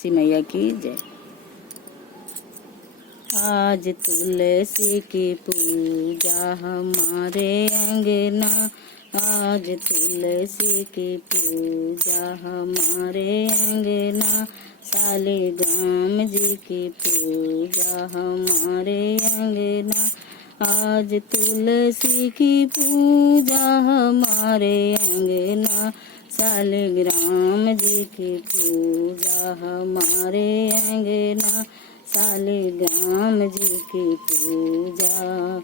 तुलसी मैया की जय। आज तुलसी की पूजा हमारे अंगना, आज तुलसी की पूजा हमारे अंगना, शालिग्राम जी की पूजा हमारे अंगना, आज तुलसी की पूजा हमारे अंगना, शालिग्राम जी की पूजा हमारे अंगना, शालिग्राम जी की पूजा।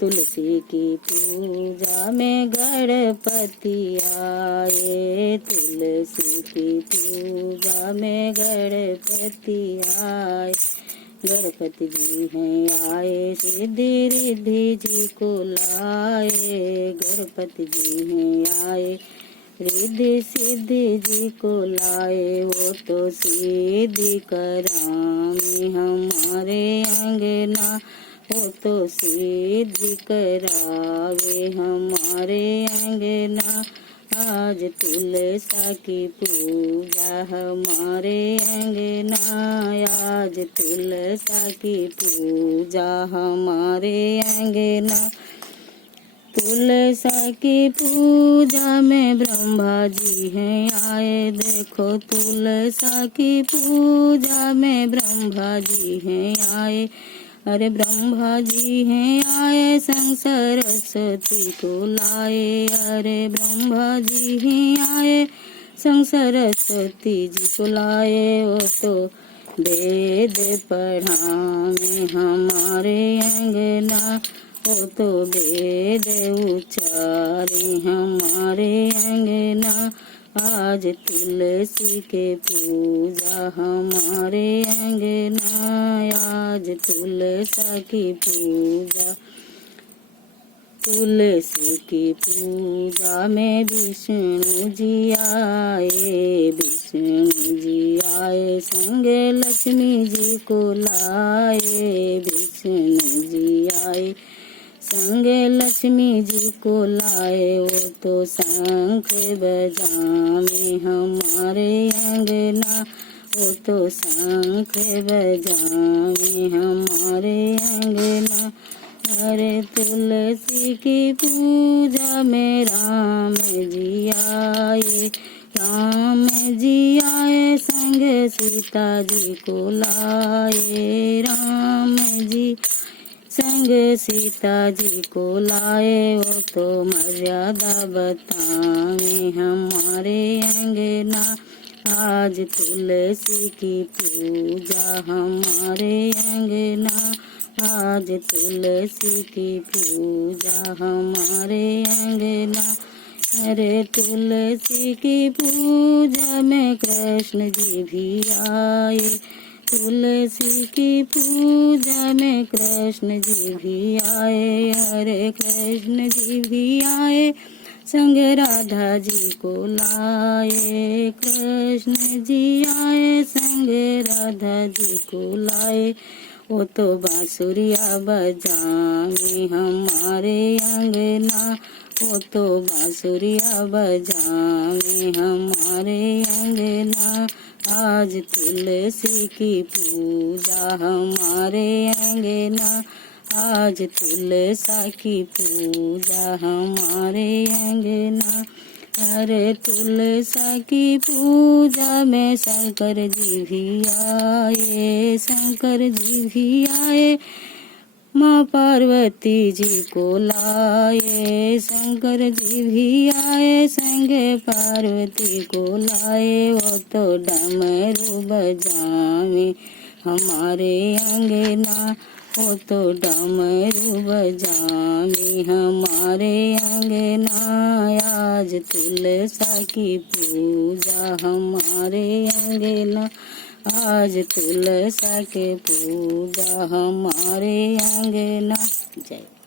तुलसी की पूजा में गणपति आए, तुलसी की पूजा में गणपति आए, गणपति जी हैं आए, सिद्धि रिद्धि जी को लाए, गणपति जी हैं आए, रिद्धि सिद्धि जी को लाए, वो तो सिद्धि करावे हमारे अंगना, वो तो सिद्धि करावे हमारे अंगना, आज तुलसा की पूजा हमारे अंगना, आज तुलसा की पूजा हमारे अंगना, तुलसा की पूजा में ब्रह्मा जी हैं आए, देखो तुलसा की पूजा में ब्रह्मा जी हैं आए, अरे ब्रह्मा जी हैं आए, संग सरस्वती को लाए, अरे ब्रह्मा जी हैं आए, संग सरस्वती जी को लाए, वो तो वेद पढ़ावे हमारे अंगना, वो तो वेद उच्चारे हमारे अंगना, आज तुलसी के पूजा हमारे अंगना, आज तुलसा की पूजा। तुलसी की पूजा में विष्णु जी आए, विष्णु जी आए, संग लक्ष्मी जी को लाए, विष्णु जी आए, संग लक्ष्मी जी को लाए, वो तो शंख बजावे हमारे अंगना, वो तो शंख बजावे हमारे अंगना, अरे तुलसी की पूजा में राम जी आए, राम जी आए, संग सीता जी को लाए, राम जी संग सीता जी को लाए, वो तो मर्यादा बतावे हमारे अंगना, आज तुलसी की पूजा हमारे अंगना, आज तुलसी की पूजा हमारे अंगना, अरे तुलसी की पूजा में कृष्ण जी भी आए, तुलसी की पूजा में कृष्ण जी भी आए, अरे कृष्ण जी भी आए, संग राधा जी को लाए, कृष्ण जी आए, संग राधा जी को लाए, वो तो बांसुरिया बजावे हमारे अंगना, वो तो बांसुरिया बजावे हमारे अंगना, आज तुलसी की पूजा हमारे अंगना, आज तुलसा की पूजा हमारे अंगना, अरे तुलसा की पूजा में शंकर जी भी आए, शंकर जी भी आए, माँ पार्वती जी को लाए, शंकर जी भी आए, संग पार्वती को लाए, वो तो डमरू बजावे हमारे अंगना, वो तो डमरू बजावे हमारे अंगना, आज तुलसा की पूजा हमारे अंगना, आज तुलसा के पूजा हमारे अंगना। जय।